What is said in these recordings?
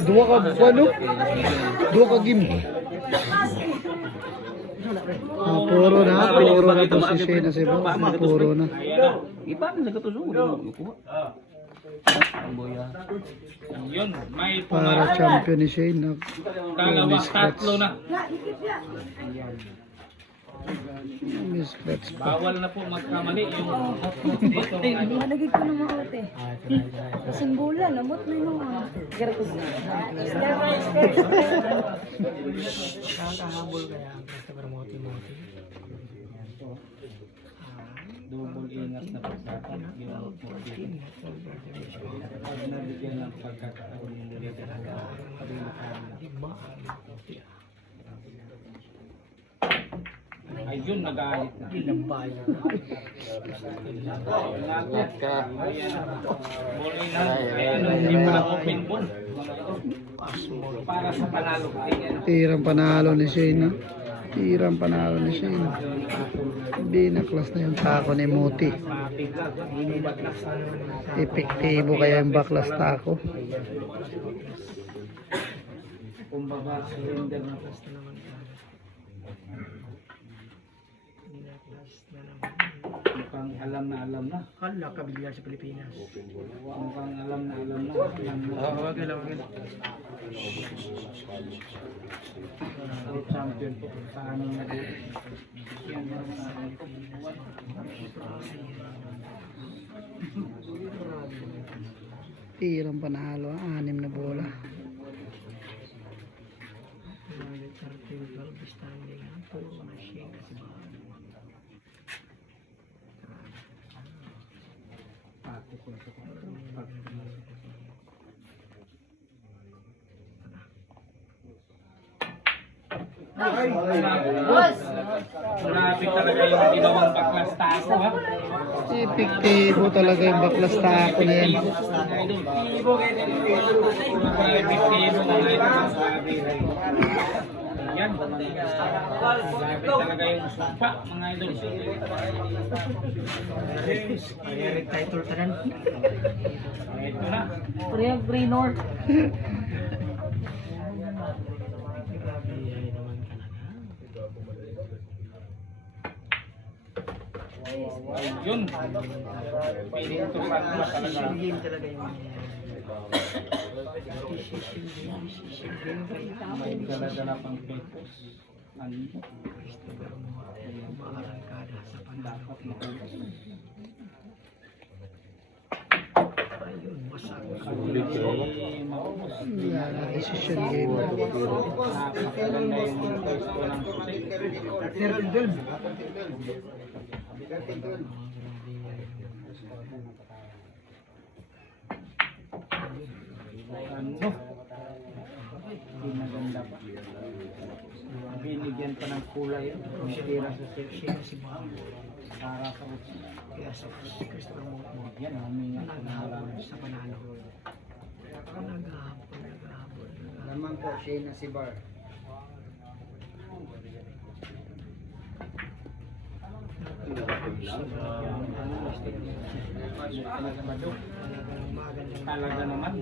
Dua ka ano? Dua ka game. Puro na to si Shane si Bob. Puro na. Iba na nagkatusunod yung kuha. Yun, may Para champion ni Shane. dalawa, tatlo na. Miss Clutch pa. Bawal na po magkamali yung Managig ko ng maote. Kasing bulan, lamot na yung mga. Kakahabol kaya basta promote-mote. double ingat na pagkakataon yung pag nabigyan ng pagkakataon yung muli talaga. Ayun, nagalit na. Ilambay. Ingat ka. Muli na. Hindi pa na open ball. Para sa panalo. Tirang panalo ni Shane. Tirang panalo ni Shane. Hindi naklas na yung tako ni Muti. Epektibo kaya yung baklas tako. Kumbaga, surrender na po. Mukhang alam na. Hala, kabilyar sa Pilipinas. Mukhang alam na. Wag lang. Champion po sa aming nag-uwi. Tirang panalo. 6 na bola. Malapit talaga yung ginawang baklas taso, ha? Epektibo talaga yung baklas tako na yan. Epektibo na yan. Malapit talaga yung sumpa, mga idol. Eric title tanan. Ito na. Priya Brainor. Yun. Pinintusan mo talaga. Game talaga yung May dala-dala pang petos. Ano? maarangkada sa panalo. Dapat makapos. Ayun, wasak. Yan ang decision game. Napakaganda yung pwesto ng susi. Ano? Pinaganda pa. Binigyan pa ng kulay. Tira sa section. Para sa utsi. Kaya sa Christopher Moore. Yan, huminga ko na Naghahabol sa panalo. Naghahabol. Naman po, Shane na si Bar. Talaga naman.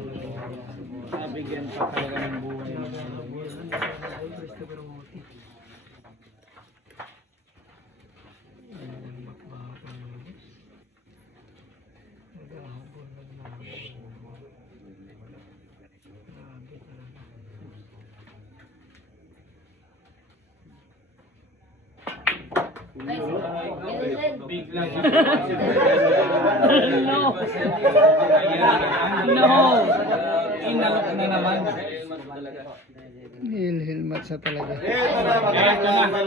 Nabigyan pa talaga ng buhay. Christopher Moore. Bigla siya. No. Inalok na naman. Hilmat sa talaga. Ito na.